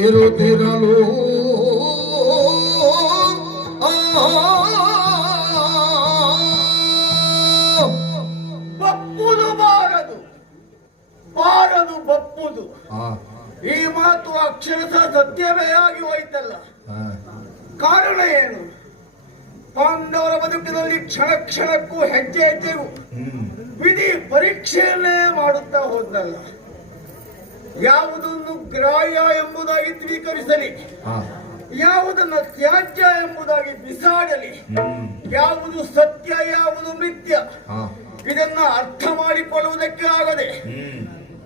ಇರುತ್ತಿರಲು ಬಪ್ಪುದು ಬಾರದು ಬಾರದು ಬಪ್ಪುದು ಈ ಮಾತು ಅಕ್ಷರಶಃ ಸತ್ಯವೇ ಆಗಿ ಹೋಯ್ತಲ್ಲ ಕಾರಣ ಏನು ಪಾಂಡವರ ಬದುಕಿನಲ್ಲಿ ಕ್ಷಣ ಕ್ಷಣಕ್ಕೂ ಹೆಜ್ಜೆ ಹೆಜ್ಜೆಗೂ ವಿಧಿ ಪರೀಕ್ಷೆಯನ್ನೇ ಮಾಡುತ್ತಾ ಹೋದ್ನಲ್ಲ ಯಾವುದನ್ನು ಗ್ರಾಹ್ಯ ಎಂಬುದಾಗಿ ಸ್ವೀಕರಿಸಲಿ. ಯಾವುದನ್ನು ತ್ಯಾಜ್ಯ ಎಂಬುದಾಗಿ ಬಿಸಾಡಲಿ. ಯಾವುದು ಸತ್ಯ ಯಾವುದು ಮಿಥ್ಯ ಇದನ್ನ ಅರ್ಥ ಮಾಡಿಕೊಳ್ಳುವುದಕ್ಕೆ ಆಗದೆ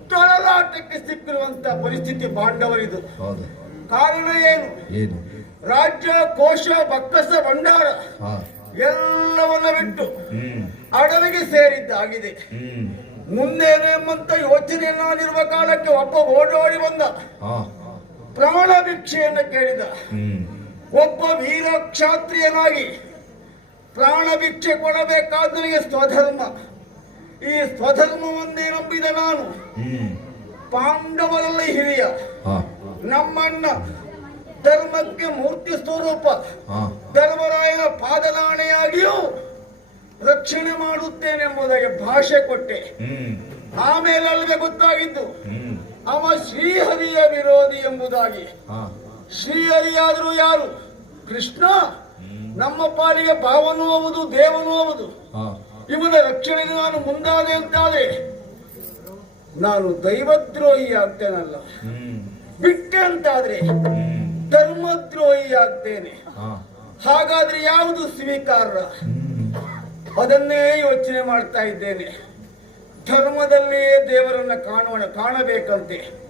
ತೊಳಲಾಟಕ್ಕೆ ಸಿಕ್ಕಿರುವಂತ ಪರಿಸ್ಥಿತಿ ಬಾಂಧವರಿದು. ಹೌದು. ಕಾರಣ ಏನು? ರಾಜ್ಯ ಕೋಶ ಬಕ್ಕಸ ಭಂಡಾರ ಎಲ್ಲವನ್ನ ಬಿಟ್ಟು ಅಡವಿಗೆ ಸೇರಿದ್ದಾಗಿದೆ. ಮುಂದೇನು ಎಂಬಂತ ಯೋಚನೆಯನ್ನಾಗಿರುವ ಕಾಲಕ್ಕೆ ಒಬ್ಬ ಓಡೋಡಿ ಬಂದ. ಪ್ರಾಣ ಭಿಕ್ಷೆಯನ್ನು ಕೇಳಿದ. ಒಬ್ಬ ವೀರ ಕ್ಷಾತ್ರಿಯನಾಗಿ ಪ್ರಾಣ ಭಿಕ್ಷೆ ಕೊಡಬೇಕಾದ್ರೆ ಸ್ವಧರ್ಮ. ಈ ಸ್ವಧರ್ಮವೊಂದೇ ನಂಬಿದ ನಾನು. ಪಾಂಡವರಲ್ಲಿ ಹಿರಿಯ. ನಮ್ಮಣ್ಣ ಧರ್ಮಕ್ಕೆ ಮೂರ್ತಿ ಸ್ವರೂಪ. ಧರ್ಮರಾಯನ ಪಾದದಾಣೆಯಾಗಿಯೂ ರಕ್ಷಣೆ ಮಾಡುತ್ತೇನೆಂಬುದಾಗಿ ಭಾಷೆ ಕೊಟ್ಟೆ. ಆಮೇಲೆ ಅಲ್ಲದೆ ಗೊತ್ತಾಗಿದ್ದು ಅವ ಶ್ರೀಹರಿಯ ವಿರೋಧಿ ಎಂಬುದಾಗಿ. ಶ್ರೀಹರಿಯಾದರೂ ಯಾರು? ಕೃಷ್ಣ. ನಮ್ಮ ಪಾಲಿಗೆ ಭಾವನೂ ಹೌದು ದೇವನೂ ಹೌದು. ಇವನ ರಕ್ಷಣೆಗೆ ನಾನು ಮುಂದಾದೆ ಅಂತಾದ್ರೆ ನಾನು ದೈವದ್ರೋಹಿ ಆಗ್ತೇನಲ್ಲ. ಬಿಟ್ಟೆ ಅಂತಾದ್ರೆ ಧರ್ಮದ್ರೋಹಿ ಆಗ್ತೇನೆ. ಹಾಗಾದ್ರೆ ಯಾವುದು ಸ್ವೀಕಾರ? ಅದನ್ನೇ ಯೋಚನೆ ಮಾಡ್ತಾ ಇದ್ದೇನೆ. ಧರ್ಮದಲ್ಲಿಯೇ ದೇವರನ್ನ ಕಾಣೋಣ ಕಾಣಬೇಕಂತೆ.